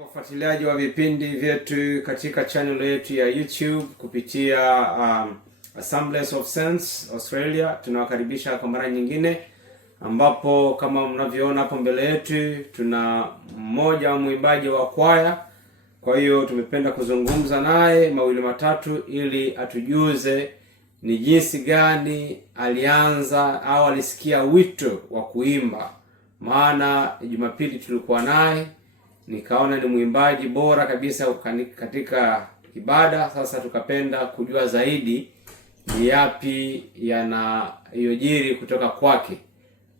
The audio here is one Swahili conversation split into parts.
Wafuatiliaji wa vipindi vyetu katika channel yetu ya YouTube kupitia Assemblies of Saints Australia, tunawakaribisha kwa mara nyingine, ambapo kama mnavyoona hapo mbele yetu tuna mmoja wa mwimbaji wa kwaya. Kwa hiyo tumependa kuzungumza naye mawili matatu ili atujuze ni jinsi gani alianza au alisikia wito wa kuimba. Maana Jumapili tulikuwa naye, nikaona ni mwimbaji bora kabisa katika ibada. Sasa tukapenda kujua zaidi ni yapi yanayojiri kutoka kwake.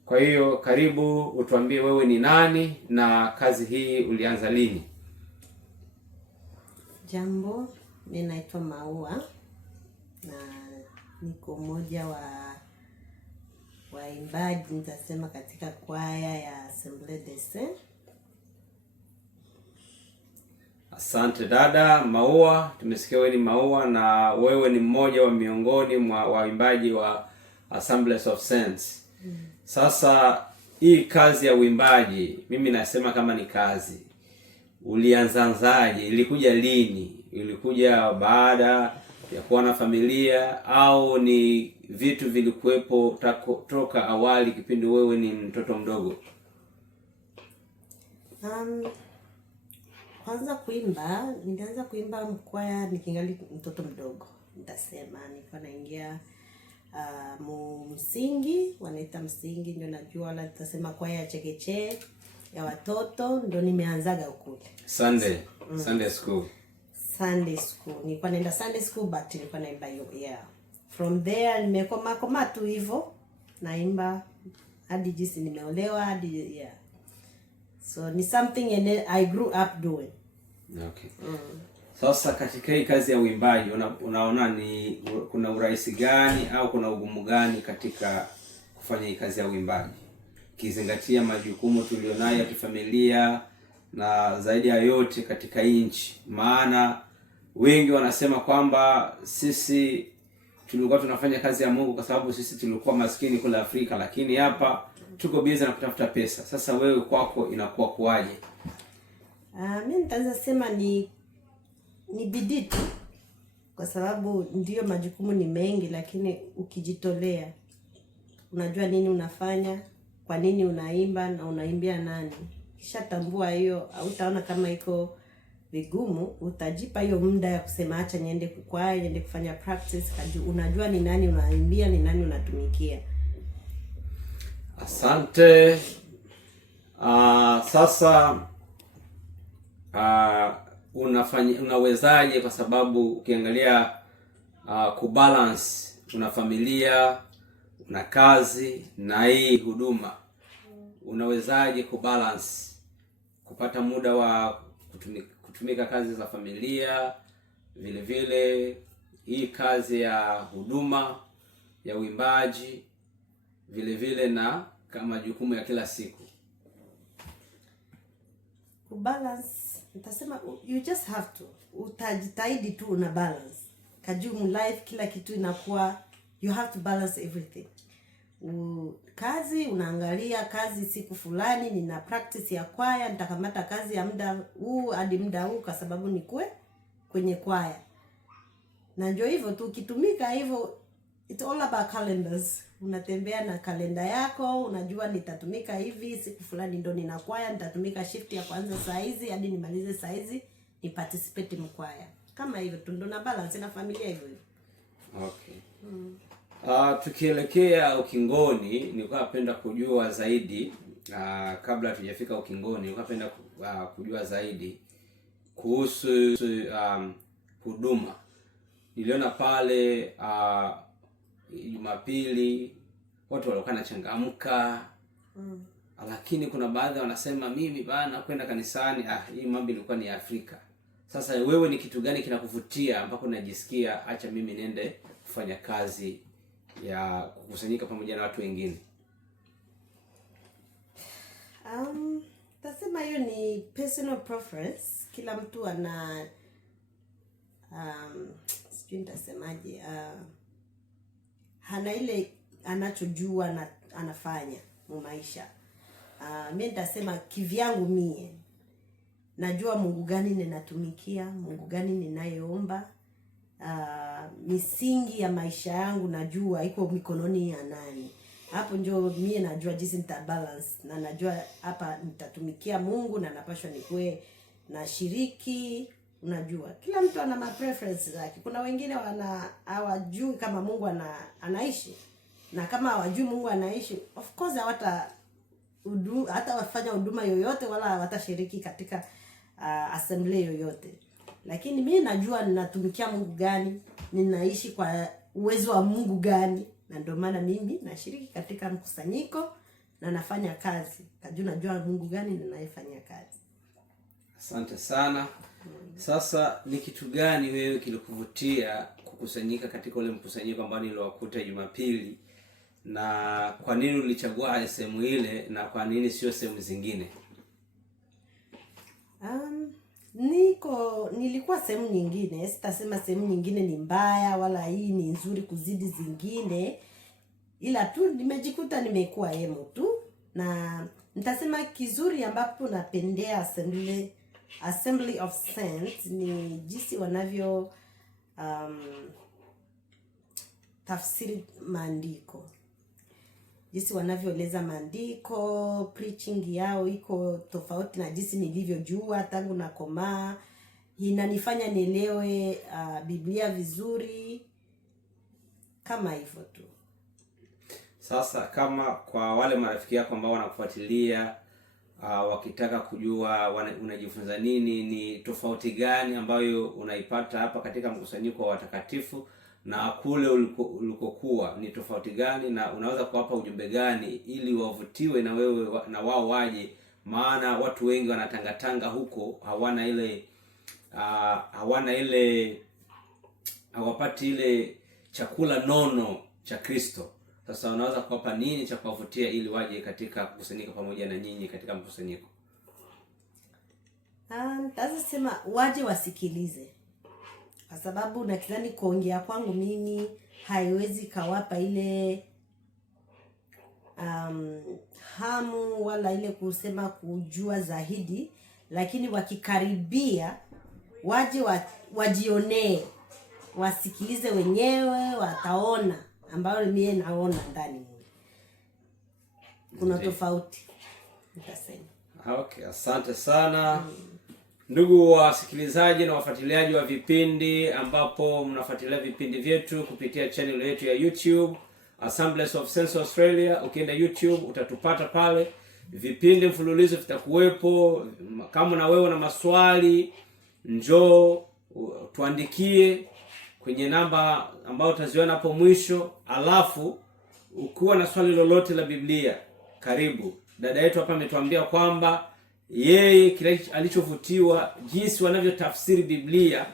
Kwa hiyo karibu, utuambie wewe ni nani na kazi hii ulianza lini? Jambo, mimi naitwa Maua na niko mmoja wa waimbaji nitasema katika kwaya ya Assemblies of Saints. Asante dada Maua, tumesikia wewe ni Maua na wewe ni mmoja wa miongoni mwa waimbaji wa Assemblies of Saints. Sasa hii kazi ya uimbaji, mimi nasema kama ni kazi, ulianzaje? Ilikuja lini? Ilikuja baada ya kuwa na familia au ni vitu vilikuwepo toka awali kipindi wewe ni mtoto mdogo? Kwanza kuimba, nilianza kuimba mkwaya nikingali mtoto mdogo. Nitasema nilikuwa naingia msingi, wanaita msingi ndio najua, wala nitasema kwaya ya chekechea ya watoto ndio nimeanzaga kule. Sunday school. Sunday school. Nilikuwa naenda Sunday school but nilikuwa naimba hiyo. From there nimekoma tu hivyo naimba hadi jinsi nimeolewa hadi So ni something I grew up doing. Okay. Sasa katika hii kazi ya uimbaji unaona ni kuna urahisi gani au kuna ugumu gani katika kufanya hii kazi ya uimbaji, kizingatia majukumu tulionayo ya kifamilia na zaidi ya yote katika nchi? Maana wengi wanasema kwamba sisi tulikuwa tunafanya kazi ya Mungu kwa sababu sisi tulikuwa maskini kule Afrika, lakini hapa tuko busy na kutafuta pesa. Sasa wewe kwako inakuwa kuaje? Mimi nitaanza sema ni bidii tu, kwa sababu ndio majukumu ni mengi, lakini ukijitolea unajua nini unafanya, kwa nini unaimba na unaimbia nani. Kisha tambua hiyo, utaona kama iko vigumu, utajipa hiyo muda ya kusema acha niende kukwaya, niende kufanya practice, unajua ni nani unaimbia, ni nani unatumikia. Asante. Sasa unawezaje, kwa sababu ukiangalia kubalance, una familia, una kazi na hii huduma, unawezaje kubalance, kupata muda wa kutumika kazi za familia, vile vile hii kazi ya huduma ya uimbaji, vile vile na kama jukumu ya kila siku? Kubalance, nitasema you just have to. Utajitahidi tu una balance. Kajumu life kila kitu inakuwa you have to balance everything. Kazi unaangalia kazi siku fulani nina practice ya kwaya, nitakamata kazi ya muda huu hadi muda huu kwa sababu ni kwenye kwaya. Na ndio hivyo tu, ukitumika hivyo, it's all about calendars. Unatembea na kalenda yako, unajua nitatumika hivi siku fulani ndo nina kwaya, nitatumika shift ya kwanza saa hizi hadi nimalize saa hizi, ni participate mkwaya. Kama hivyo tu ndo na balance na familia hivyo. Okay. Tukielekea ukingoni, nilikuwa napenda kujua zaidi kabla tujafika ukingoni, nilikuwa napenda kujua zaidi kuhusu huduma. Niliona pale Jumapili watu walikuwa wanachangamka. Lakini kuna baadhi wanasema mimi bana kwenda kanisani, hii mambo ilikuwa ni Afrika. Sasa wewe ni kitu gani kinakuvutia ambapo unajisikia acha mimi niende kufanya kazi ya kukusanyika pamoja na watu wengine? ni personal preference. Kila mtu ana sijui nitasemaje, hana ile anachojua anafanya mu maisha. Mimi nitasema kivyangu, mie najua Mungu gani ninatumikia, Mungu gani ninayeomba. Misingi ya maisha yangu najua iko mikononi ya nani. Hapo ndio mie najua jinsi nitabalance, na najua hapa nitatumikia Mungu na napashwa nikuwe na shiriki. Unajua kila mtu ana preferences zake. Kuna wengine hawajui kama Mungu anaishi, na kama hawajui Mungu anaishi, of course hata wafanya huduma yoyote wala hawatashiriki katika assembly yoyote. Lakini mimi najua ninatumikia Mungu gani, ninaishi kwa uwezo wa Mungu gani, na ndio maana mimi nashiriki katika mkusanyiko na nafanya kazi. Najua Mungu gani ninayefanya kazi. Asante sana. Sasa ni kitu gani wewe kilikuvutia kukusanyika katika ule mkusanyiko ambao niliwakuta Jumapili, na kwa nini ulichagua sehemu ile na kwa nini sio sehemu zingine? Nilikuwa sehemu nyingine. Sitasema sehemu nyingine ni mbaya wala hii ni nzuri kuzidi zingine, ila tu nimejikuta nimekuwa hemo tu. Na nitasema kizuri ambapo napendea Assembly of Saints ni jinsi wanavyo tafsiri maandiko, jinsi wanavyoeleza maandiko. Preaching yao iko tofauti na jinsi nilivyojua tangu na komaa. Inanifanya nielewe Biblia vizuri, kama hivyo tu. Sasa kama kwa wale marafiki yako ambao wanakufuatilia, wakitaka kujua unajifunza nini, ni tofauti gani ambayo unaipata hapa katika mkusanyiko wa watakatifu na kule ulikokuwa, ni tofauti gani, na unaweza kuwapa ujumbe gani ili wavutiwe na wewe na wao waje? Maana watu wengi wanatangatanga huko, hawapati ile chakula nono cha Kristo. Sasa unaweza kuwapa nini cha kuwavutia ili waje katika kukusanyika pamoja na nyinyi katika mkusanyiko? Nitaanza sema waje wasikilize, kwa sababu nakidhani kuongea kwangu mimi haiwezi kawapa ile hamu wala ile kusema kujua zaidi. Lakini wakikaribia waje wajionee, wasikilize wenyewe, wataona ambayo mimi naona ndani kuna tofauti, nitasema. Okay, asante sana. Ndugu wasikilizaji na wafuatiliaji wa vipindi, ambapo mnafuatilia vipindi vyetu kupitia channel yetu ya YouTube Assemblies of Saints Australia. Ukienda YouTube utatupata pale, vipindi mfululizo vitakuwepo. Kama na wewe na maswali, njoo tuandikie kwenye namba ambayo utaziona hapo mwisho. Alafu ukiwa na swali lolote la Biblia, karibu. Dada yetu hapa ametuambia kwamba yeye kile alichovutiwa jinsi wanavyotafsiri Biblia,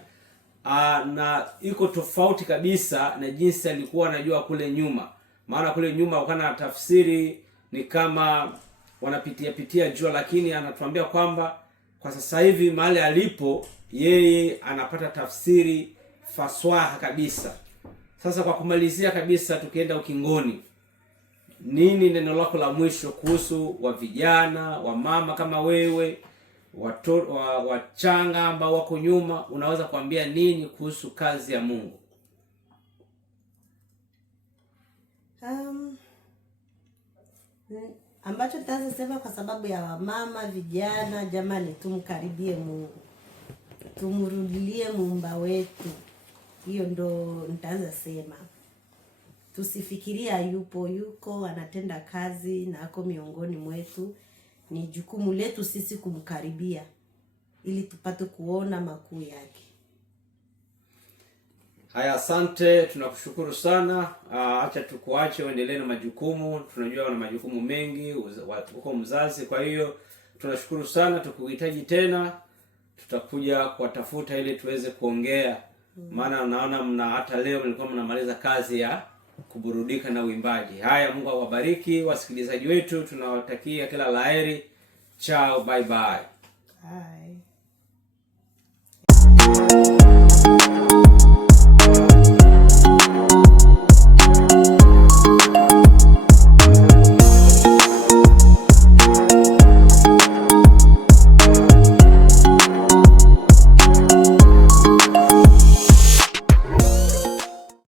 na iko tofauti kabisa na jinsi alikuwa anajua kule nyuma. Maana kule nyuma wakana tafsiri ni kama wanapitia jua, lakini anatuambia kwamba kwa sasa hivi mahali alipo yeye anapata tafsiri faswaha kabisa. Sasa kwa kumalizia kabisa, tukienda ukingoni, nini neno lako la mwisho kuhusu wa vijana, wa mama kama wewe, watoto wachanga ambao wako nyuma? Unaweza kuambia nini kuhusu kazi ya Mungu? Ambacho nitaanza sema kwa sababu ya wamama, vijana, jamani, tumkaribie Mungu, tumrudilie Muumba wetu. Hiyo ndo nitaanza sema. Tusifikiria yuko anatenda kazi na ako miongoni mwetu. Ni jukumu letu sisi kumkaribia ili tupate kuona makuu yake. Haya, asante, tunakushukuru sana. Acha tukuache uendelee na majukumu. Tunajua una majukumu mengi, uko mzazi, kwa hiyo tunashukuru sana. Tukuhitaji tena, tutakuja kuwatafuta ili tuweze kuongea. Maana naona hata leo mlikuwa mnamaliza kazi ya kuburudika na uimbaji. Haya, Mungu awabariki wasikilizaji wetu, tunawatakia kila laheri. Ciao, bye bye. Bye.